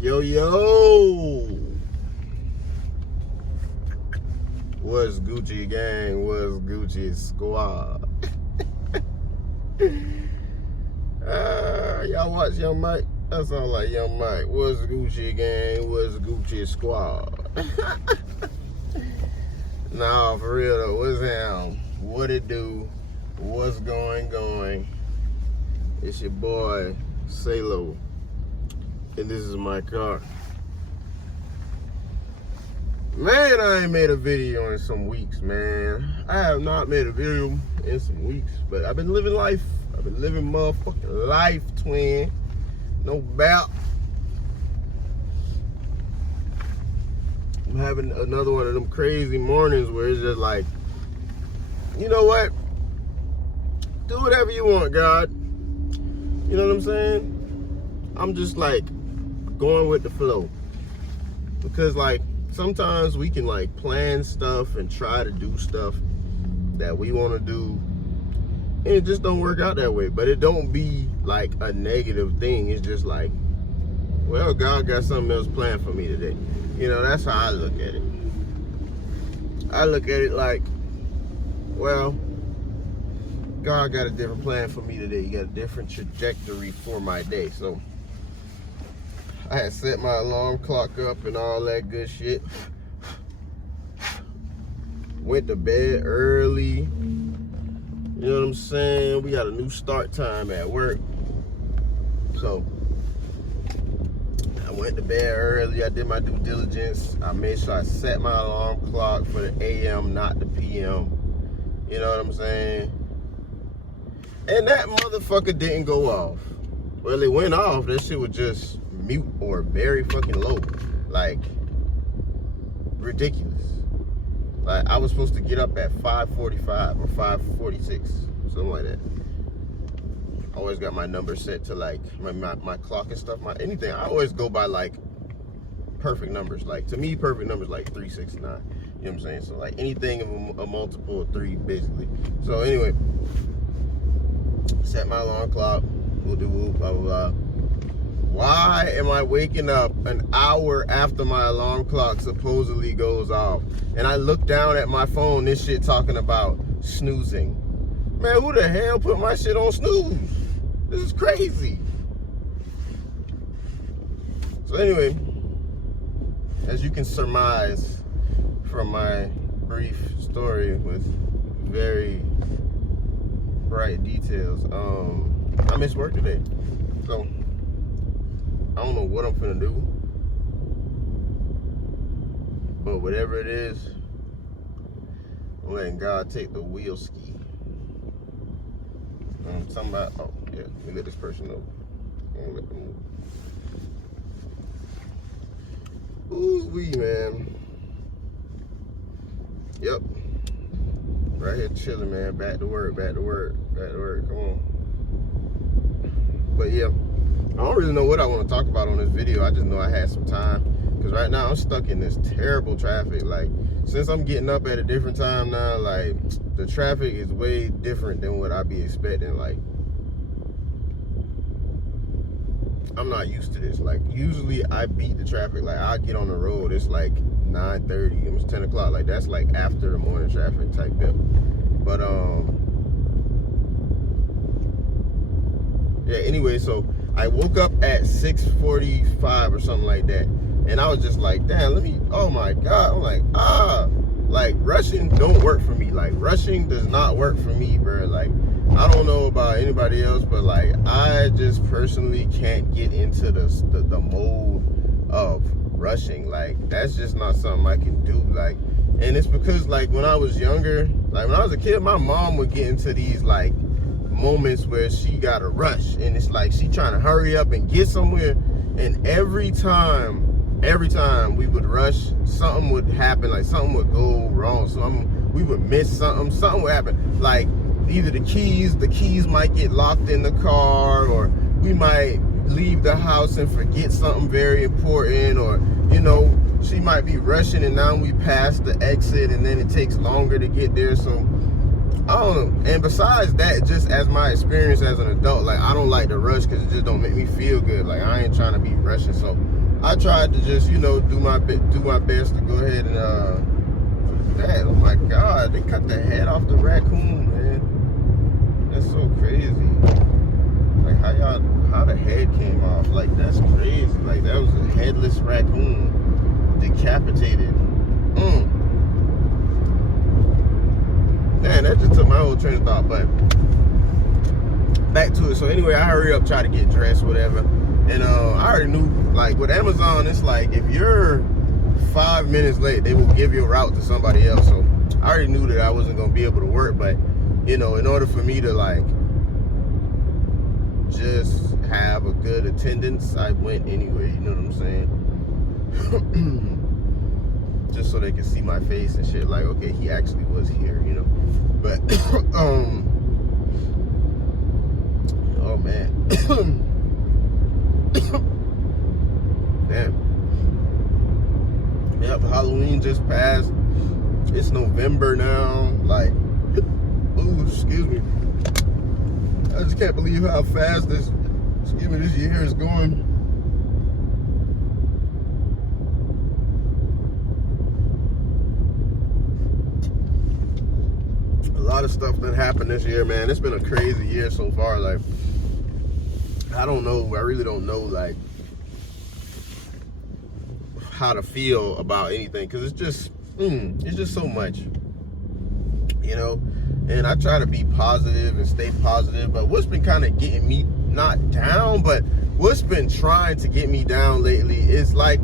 Yo, yo. What's Gucci gang? What's Gucci squad? Y'all watch Young Mike? That sounds like Young Mike. What's Gucci gang? What's Gucci squad? Nah, for real though. What's him? What it do? What's going? It's your boy, Salo. And this is my car. Man, I ain't made a video in some weeks, man. I have not made a video in some weeks, but I've been living life. I've been living motherfucking life, twin. No doubt. I'm having another one of them crazy mornings where it's just like, you know what? Do whatever you want, God. You know what I'm saying? I'm just like going with the flow. Because like sometimes we can like plan stuff and try to do stuff that we want to do, and it just don't work out that way. But it don't be like a negative thing. It's just like, well, God got something else planned for me today. You know, that's how I look at it. I look at it like, well, God got a different plan for me today. He got a different trajectory for my day. So I had set my alarm clock up and all that good shit. Went to bed early. You know what I'm saying? We got a new start time at work. So I went to bed early. I did my due diligence. I made sure I set my alarm clock for the AM, not the PM. You know what I'm saying? And that motherfucker didn't go off. Well, it went off. That shit was just mute or very fucking low. Like, ridiculous. Like, I was supposed to get up at 5:45 or 5:46, something like that. I always got my number set to like my clock and stuff. Anything. I always go by like perfect numbers. Like, to me, perfect numbers like 369. You know what I'm saying? So like anything of a multiple of 3, basically. So anyway, set my alarm clock. Whoop, blah, blah, blah. Why am I waking up an hour after my alarm clock supposedly goes off? And I look down at my phone, this shit talking about snoozing. Man, who the hell put my shit on snooze? This is crazy. So anyway, as you can surmise from my brief story with very bright details, I missed work today. So I don't know what I'm finna do, but whatever it is, I'm letting God take the wheel ski. Something about, oh yeah, let me let this person know. I'm gonna let them know. Ooh-wee, man. Yep. Right here chilling, man. Back to work. Come on. But yeah, I don't really know what I want to talk about on this video. I just know I had some time, because right now I'm stuck in this terrible traffic. Like, since I'm getting up at a different time now, like, the traffic is way different than what I'd be expecting. Like, I'm not used to this. Like, usually I beat the traffic. Like, I get on the road, it's like 9:30, almost 10 o'clock. Like, that's like after the morning traffic type deal. But yeah, anyway, so I woke up at 6:45 or something like that, and I was just like, damn, oh my God. I'm like, rushing don't work for me. Like, rushing does not work for me, bro. Like, I don't know about anybody else, but like, I just personally can't get into the mode of rushing. Like, that's just not something I can do. Like, and it's because like when I was younger, like when I was a kid, my mom would get into these like moments where she gotta rush, and it's like she trying to hurry up and get somewhere, and every time we would rush, something would happen. Like, something would go wrong, we would miss something would happen. Like, either the keys might get locked in the car, or we might leave the house and forget something very important, or, you know, she might be rushing and now we pass the exit and then it takes longer to get there. So I don't know. And besides that, just as my experience as an adult, like, I don't like to rush because it just don't make me feel good. Like, I ain't trying to be rushing. So I tried to just, you know, do my best to go ahead and that. Oh my God, they cut the head off the raccoon, man. That's so crazy. Like how the head came off. Like, that's crazy. Like, that was a headless raccoon, decapitated. Man, that just took my whole train of thought. But back to it. So anyway, I hurry up, try to get dressed, whatever. And I already knew, like, with Amazon, it's like, if you're 5 minutes late, they will give you a route to somebody else. So I already knew that I wasn't going to be able to work. But, you know, in order for me to, like, just have a good attendance, I went anyway. You know what I'm saying? Just so they can see my face and shit. Like, okay, he actually was here, you know. But, oh, man. Damn. Yep, Halloween just passed. It's November now. Like, ooh, excuse me. I just can't believe how fast this year is going. A lot of stuff that happened this year, man. It's been a crazy year so far. Like, I don't know. I really don't know, like, how to feel about anything, because it's just so much, you know. And I try to be positive and stay positive, but what's been kind of getting me, not down, but what's been trying to get me down lately is, like,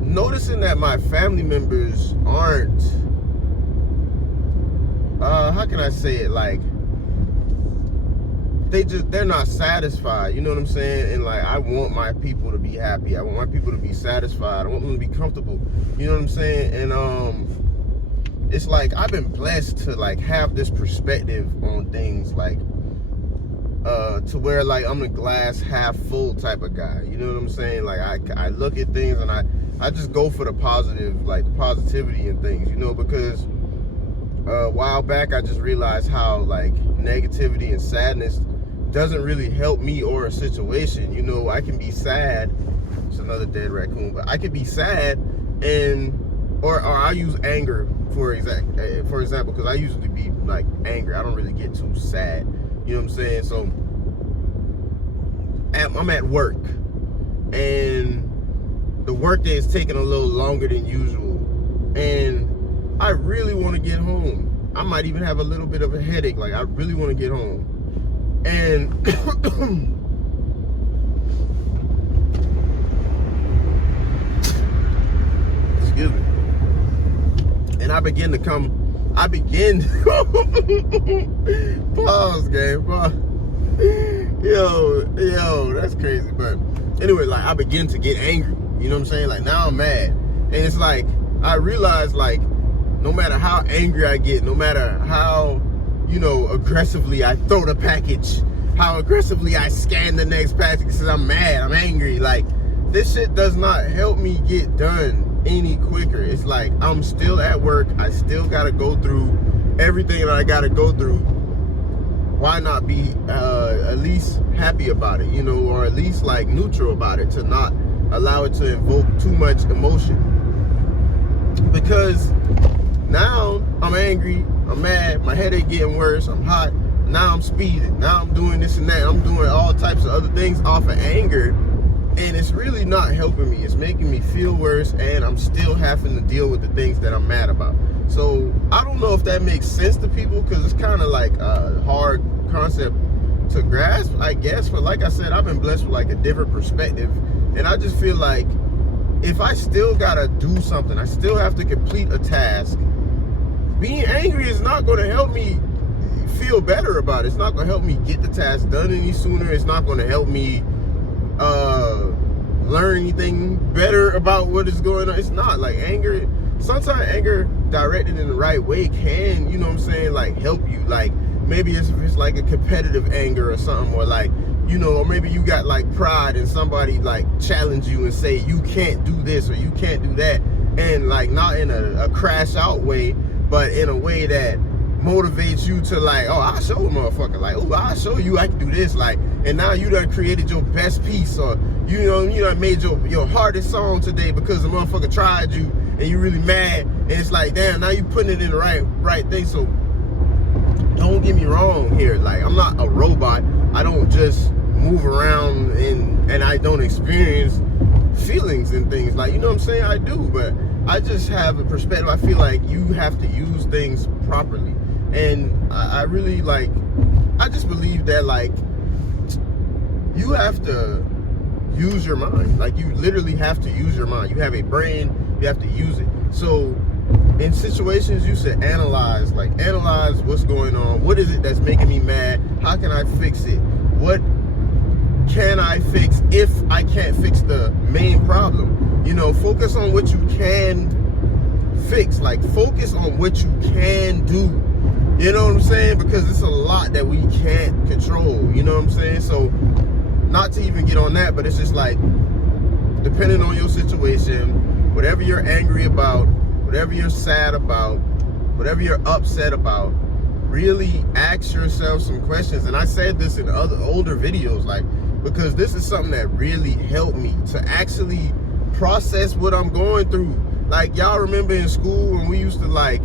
noticing that my family members aren't, how can I say it, like, they're not satisfied, you know what I'm saying? And, like, I want my people to be happy. I want my people to be satisfied. I want them to be comfortable, you know what I'm saying? And it's like, I've been blessed to, like, have this perspective on things, like, to where, like, I'm the glass half full type of guy, you know what I'm saying? Like, I look at things and I just go for the positive, like, the positivity in things, you know, because a while back I just realized how, like, negativity and sadness doesn't really help me or a situation. You know, I can be sad. It's another dead raccoon, but I can be sad, and or I use anger for example, because I usually be, like, angry. I don't really get too sad. You know what I'm saying? So I'm at work, and the work day is taking a little longer than usual, and I really want to get home. I might even have a little bit of a headache. Like, I really want to get home. And excuse me. And I begin pause, game, pause. Yo, that's crazy. But anyway, like, I begin to get angry. You know what I'm saying? Like, now I'm mad. And it's like, I realize, like, no matter how angry I get, no matter how, you know, aggressively I throw the package, how aggressively I scan the next package because I'm mad, I'm angry, like, this shit does not help me get done any quicker. It's like, I'm still at work. I still got to go through everything that I got to go through. Why not be at least happy about it, you know, or at least, like, neutral about it, to not allow it to invoke too much emotion? Because now I'm angry, I'm mad, my headache getting worse, I'm hot, now I'm speeding, now I'm doing this and that, I'm doing all types of other things off of anger, and it's really not helping me. It's making me feel worse, and I'm still having to deal with the things that I'm mad about. So I don't know if that makes sense to people, because it's kind of like a hard concept to grasp, I guess. But like I said, I've been blessed with, like, a different perspective, and I just feel like if I still gotta do something, I still have to complete a task, being angry is not going to help me feel better about it. It's not going to help me get the task done any sooner. It's not going to help me learn anything better about what is going on. It's not. Like, anger, sometimes anger directed in the right way can, you know what I'm saying, like, help you. Like, maybe it's like a competitive anger or something, or, like, you know, or maybe you got, like, pride and somebody, like, challenge you and say you can't do this or you can't do that, and, like, not in a crash out way, but in a way that motivates you to, like, oh, I'll show a motherfucker, like, oh, I'll show you I can do this, like, and now you done created your best piece, or you made your hardest song today because the motherfucker tried you and you really mad, and it's like, damn, now you putting it in the right thing. So don't get me wrong here, like, I'm not a robot. I don't just move around and I don't experience feelings and things, like, you know what I'm saying? I do, but I just have a perspective. I feel like you have to use things properly, and I really, like, I just believe that, like, you have to use your mind. Like, you literally have to use your mind. You have a brain, you have to use it. So in situations, you should analyze what's going on. What is it that's making me mad? How can I fix it? What can I fix if I can't fix the main problem? You know, focus on what you can fix. Like, focus on what you can do. You know what I'm saying? Because it's a lot that we can't control. You know what I'm saying? So, not to even get on that, but it's just like, depending on your situation, whatever you're angry about, whatever you're sad about, whatever you're upset about, really ask yourself some questions. And I said this in other older videos, like, because this is something that really helped me to actually process what I'm going through. Like, y'all remember in school when we used to, like,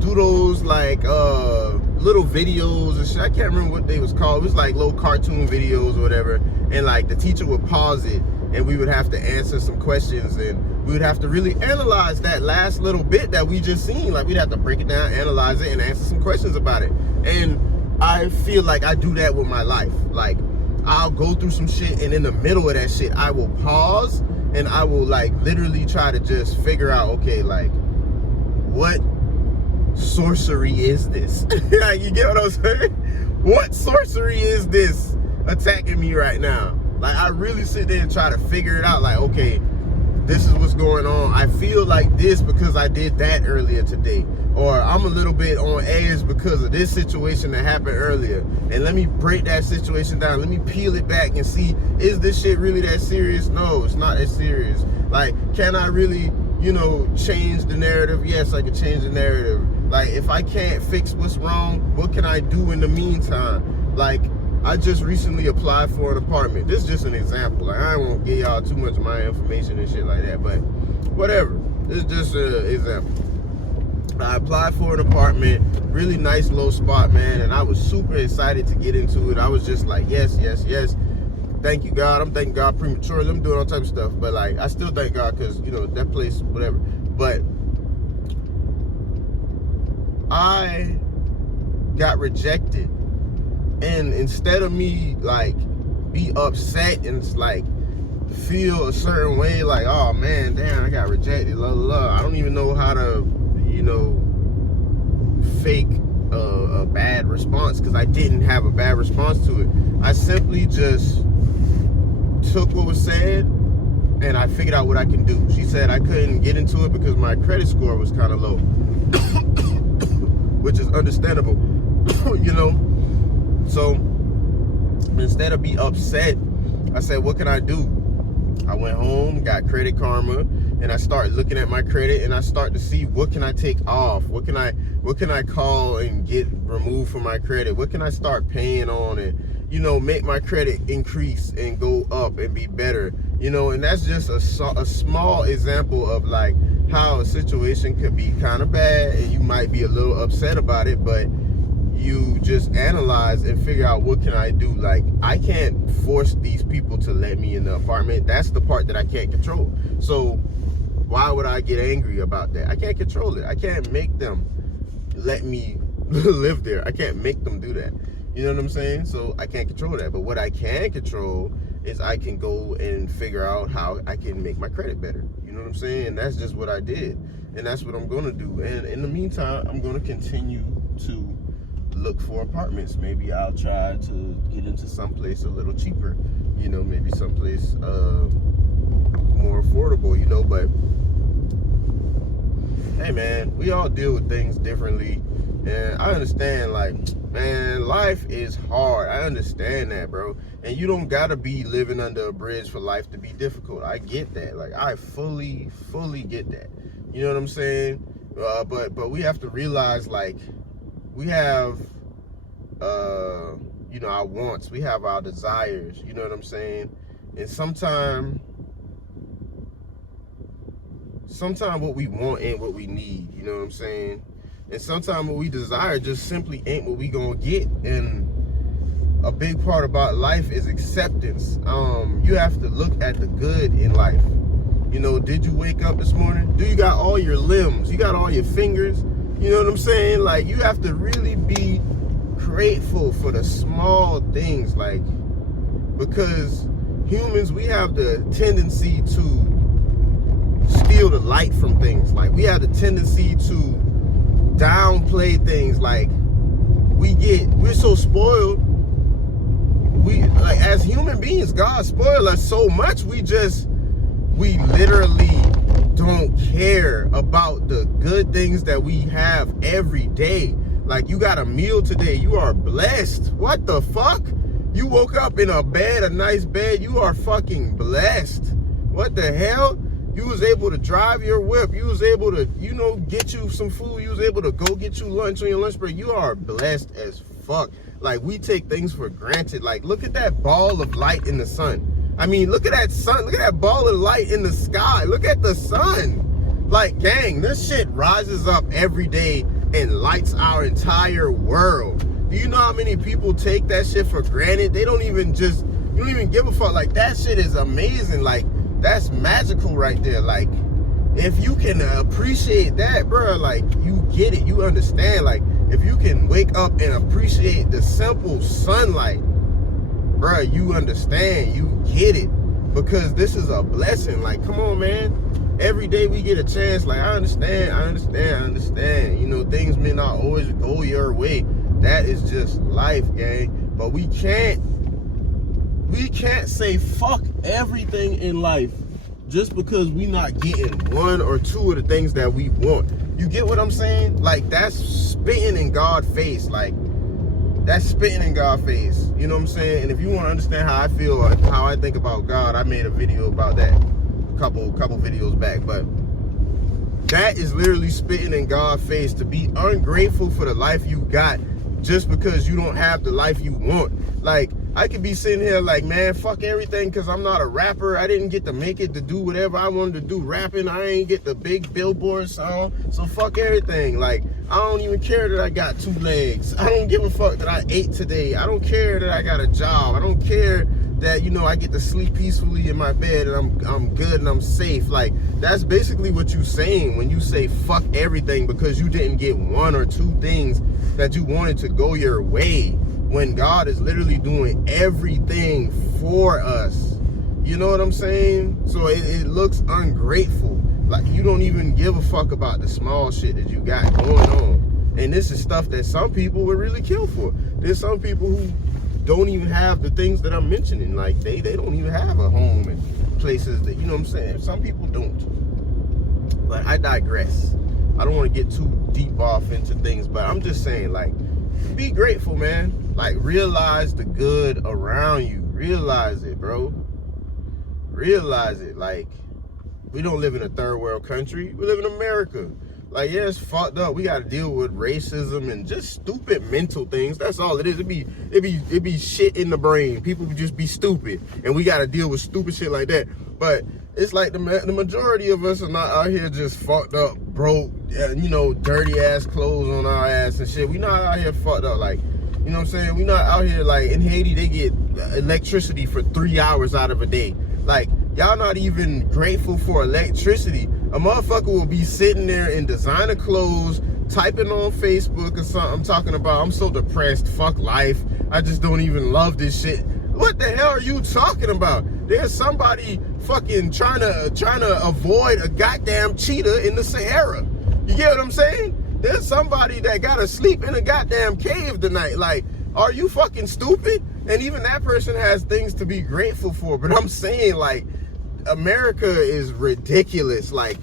do those, like, little videos and shit. I can't remember what they was called. It was like little cartoon videos or whatever, and like the teacher would pause it and we would have to answer some questions, and we would have to really analyze that last little bit that we just seen. Like, we'd have to break it down, analyze it, and answer some questions about it. And I feel like I do that with my life. Like, I'll go through some shit, and in the middle of that shit, I will pause and I will, like, literally try to just figure out, okay, like, what sorcery is this? Like, you get what I'm saying? What sorcery is this attacking me right now? Like, I really sit there and try to figure it out. Like, okay, this is what's going on. I feel like this because I did that earlier today, or I'm a little bit on edge because of this situation that happened earlier, and let me break that situation down. Let me peel it back and see, is this shit really that serious? No, it's not that serious. Like, can I really, you know, change the narrative? Yes, I can change the narrative. Like, if I can't fix what's wrong, what can I do in the meantime? Like, I just recently applied for an apartment. This is just an example. Like, I won't give y'all too much of my information and shit like that, but whatever. This is just an example. I applied for an apartment, really nice little spot, man, and I was super excited to get into it. I was just like, yes, yes, yes. Thank you, God. I'm thanking God prematurely. I'm doing all type of stuff, but, like, I still thank God because, you know, that place, whatever. But I got rejected, and instead of me, like, be upset and, like, feel a certain way, like, oh man, damn, I got rejected, la la la, I don't even know how to, you know, fake a bad response, because I didn't have a bad response to it. I simply just took what was said and I figured out what I can do. She said I couldn't get into it because my credit score was kind of low, which is understandable, you know. So instead of be upset, I said, what can I do? I went home, got Credit Karma, and I started looking at my credit, and I start to see, what can I take off? What can I call and get removed from my credit? What can I start paying on and, you know, make my credit increase and go up and be better? You know, and that's just a small example of, like, how a situation could be kind of bad and you might be a little upset about it, but you just analyze and figure out, what can I do? Like, I can't force these people to let me in the apartment. That's the part that I can't control. So why would I get angry about that? I can't control it. I can't make them let me live there. I can't make them do that. You know what I'm saying? So I can't control that. But what I can control is I can go and figure out how I can make my credit better. You know what I'm saying? And that's just what I did. And that's what I'm going to do. And in the meantime, I'm going to continue to look for apartments. Maybe I'll try to get into someplace a little cheaper, you know, maybe someplace more affordable, you know. But hey man, we all deal with things differently, and I understand, like, man, life is hard. I understand that, bro, and you don't gotta be living under a bridge for life to be difficult. I get that. Like, I fully get that, you know what I'm saying? But we have to realize, like, we have, you know, our wants, we have our desires, you know what I'm saying? And sometimes what we want ain't what we need, you know what I'm saying? And sometimes what we desire just simply ain't what we gonna get. And a big part about life is acceptance. You have to look at the good in life. You know, did you wake up this morning? Do you got all your limbs? You got all your fingers? You know what I'm saying? Like, you have to really be grateful for the small things, like, because humans, we have the tendency to steal the light from things. Like, we have the tendency to downplay things. Like, we're so spoiled. We, like, as human beings, God spoiled us so much, we literally don't care about the good things that we have every day. Like, you got a meal today, you are blessed. What the fuck? You woke up in a nice bed, you are fucking blessed. What the hell? You was able to drive your whip, you was able to, you know, get you some food, you was able to go get you lunch on your lunch break. You are blessed as fuck. Like, we take things for granted. Like, look at that ball of light in the sun. I mean, look at that sun. Look at that ball of light in the sky. Look at the sun. Like, gang, this shit rises up every day and lights our entire world. Do you know how many people take that shit for granted? You don't even give a fuck. Like, that shit is amazing. Like, that's magical right there. Like, if you can appreciate that, bro, like, you get it. You understand. Like, if you can wake up and appreciate the simple sunlight, bro, you understand, you get it, because this is a blessing. Like, come on, man. Every day we get a chance. Like, I understand. You know, things may not always go your way. That is just life, gang. But we can't say fuck everything in life just because we not getting one or two of the things that we want. You get what I'm saying? Like, that's spitting in God's face. Like, that's spitting in God's face. You know what I'm saying? And if you want to understand how I feel or how I think about God, I made a video about that a couple videos back. But that is literally spitting in God's face, to be ungrateful for the life you got just because you don't have the life you want. Like, I could be sitting here like, man, fuck everything because I'm not a rapper. I didn't get to make it to do whatever I wanted to do rapping. I ain't get the big Billboard song. So fuck everything. Like, I don't even care that I got 2 legs. I don't give a fuck that I ate today. I don't care that I got a job. I don't care that, you know, I get to sleep peacefully in my bed and I'm good and I'm safe. Like, that's basically what you're saying when you say fuck everything because you didn't get 1 or 2 things that you wanted to go your way, when God is literally doing everything for us. You know what I'm saying? So it looks ungrateful. Like, you don't even give a fuck about the small shit that you got going on. And this is stuff that some people would really kill for. There's some people who don't even have the things that I'm mentioning. Like, they don't even have a home and places that, you know what I'm saying? Some people don't. But I digress. I don't want to get too deep off into things, but I'm just saying, like, be grateful, man. Like, realize the good around you. Realize it, bro. Realize it. Like, we don't live in a third world country. We live in America. Like, yeah, it's fucked up. We got to deal with racism and just stupid mental things. That's all it is. It be shit in the brain. People just be stupid, and we got to deal with stupid shit like that. But it's like the majority of us are not out here just fucked up, broke, you know, dirty ass clothes on our ass and shit. We not out here fucked up. Like, you know what I'm saying? We not out here, like, in Haiti, they get electricity for 3 hours out of a day. Like, y'all not even grateful for electricity. A motherfucker will be sitting there in designer clothes, typing on Facebook or something, talking about, I'm so depressed, fuck life, I just don't even love this shit. What the hell are you talking about? There's somebody fucking trying to avoid a goddamn cheetah in the Sahara. You get what I'm saying? There's somebody that gotta sleep in a goddamn cave tonight. Like, are you fucking stupid? And even that person has things to be grateful for. But I'm saying, like, America is ridiculous. Like,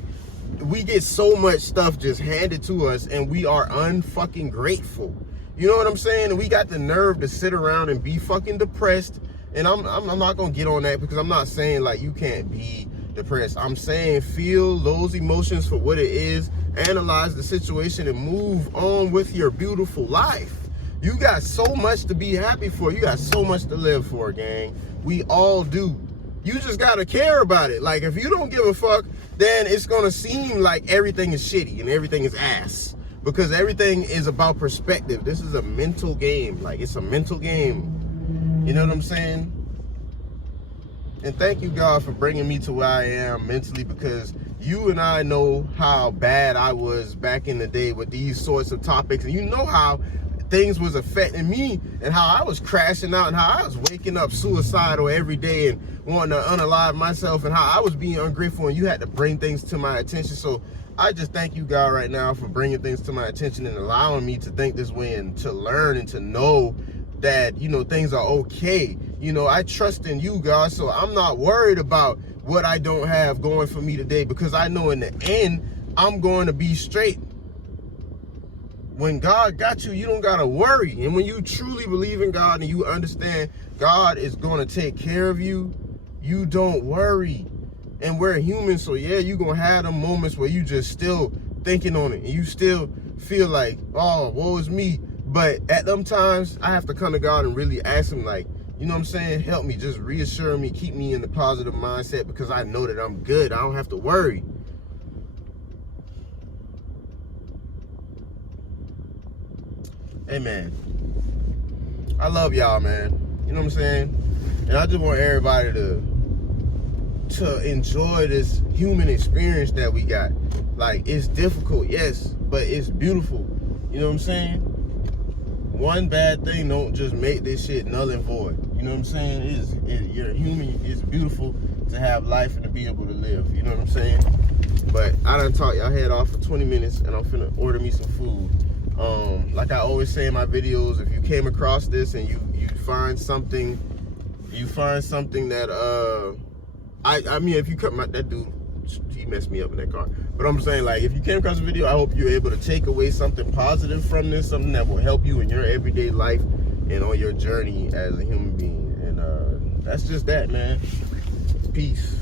we get so much stuff just handed to us and we are unfucking grateful. You know what I'm saying? And we got the nerve to sit around and be fucking depressed. And I'm not gonna get on that because I'm not saying like you can't be depressed. I'm saying feel those emotions for what it is, analyze the situation, and move on with your beautiful life. You got so much to be happy for. You got so much to live for, gang. We all do. You just gotta care about it. Like, if you don't give a fuck, then it's gonna seem like everything is shitty and everything is ass. Because everything is about perspective. This is a mental game. Like, it's a mental game. You know what I'm saying? And thank you, God, for bringing me to where I am mentally, because you and I know how bad I was back in the day with these sorts of topics. And you know how things was affecting me and how I was crashing out and how I was waking up suicidal every day and wanting to unalive myself and how I was being ungrateful, and you had to bring things to my attention. So I just thank you, God, right now for bringing things to my attention and allowing me to think this way and to learn and to know that, you know, things are okay. You know, I trust in you, God, so I'm not worried about what I don't have going for me today, because I know in the end, I'm going to be straight. When God got you, you don't got to worry. And when you truly believe in God and you understand God is going to take care of you, you don't worry. And we're human, so yeah, you're going to have them moments where you just still thinking on it and you still feel like, oh, woe is me. But at them times, I have to come to God and really ask him, like, you know what I'm saying? Help me, just reassure me, keep me in the positive mindset, because I know that I'm good. I don't have to worry. Hey, man, I love y'all, man. You know what I'm saying? And I just want everybody to enjoy this human experience that we got. Like, it's difficult, yes, but it's beautiful. You know what I'm saying? One bad thing don't just make this shit null and void. You know what I'm saying? You're human. It's beautiful to have life and to be able to live. You know what I'm saying? But I done talked y'all head off for 20 minutes, and I'm finna order me some food. Like I always say in my videos, if you came across this and you find something that I mean, if you cut that dude, he messed me up in that car. But I'm saying, like, if you came across the video, I hope you're able to take away something positive from this, something that will help you in your everyday life and on your journey as a human being. And that's just that, man. Peace.